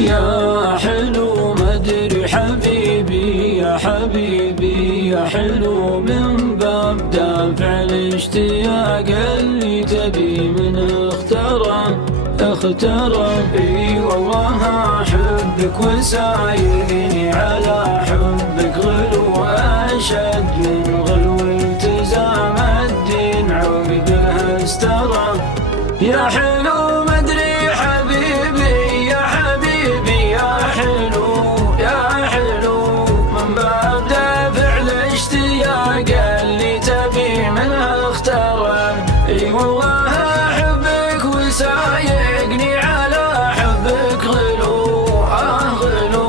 يا حلو مدري حبيبي يا حبيبي يا حلو، من باب دافع الاشتياق اللي تبي من اخترى اي والله احبك وسايقني على حبك غلو اشد من غلو التزام الدين عقبها استرى. يا حلو مدري حبيبي يا حبيبي يا حلو يا حلو، من باب دافع الاشتياق اللي تبي منها اخترى اي والله احبك وسايقني على حبك غلو غلو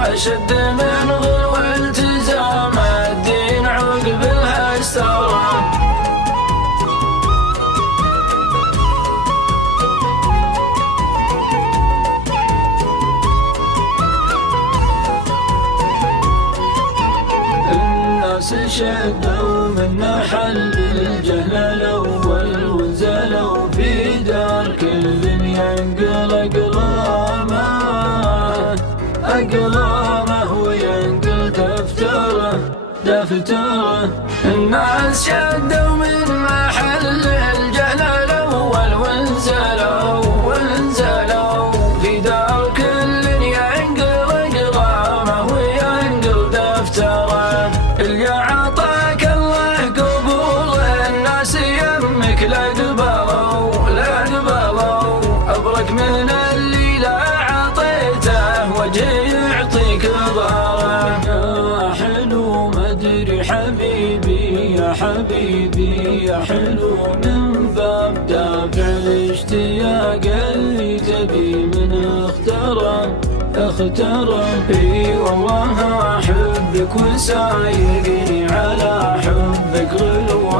اشد من غلو التزام الدين عقبها استرى. الناس شدوا من محل الجهل الأول ونزلوا في دار كل ينقل أقلامه وينقل دفتره. الناس شدوا من محل الجهل الأول ونزلوا في دار كل ينقل أقلامه وينقل دفتره. اللي عطاك الله قبول الناس يمك لا قبلوا أبرك من اللي لا عطيته وجه يعطيك ظهره. يا حلو مدري حبيبي يا حبيبي يا حلو، من باب دافع الاشتياق اللي تبي من اخترى اي والله احبك وسايقني على حبك غلو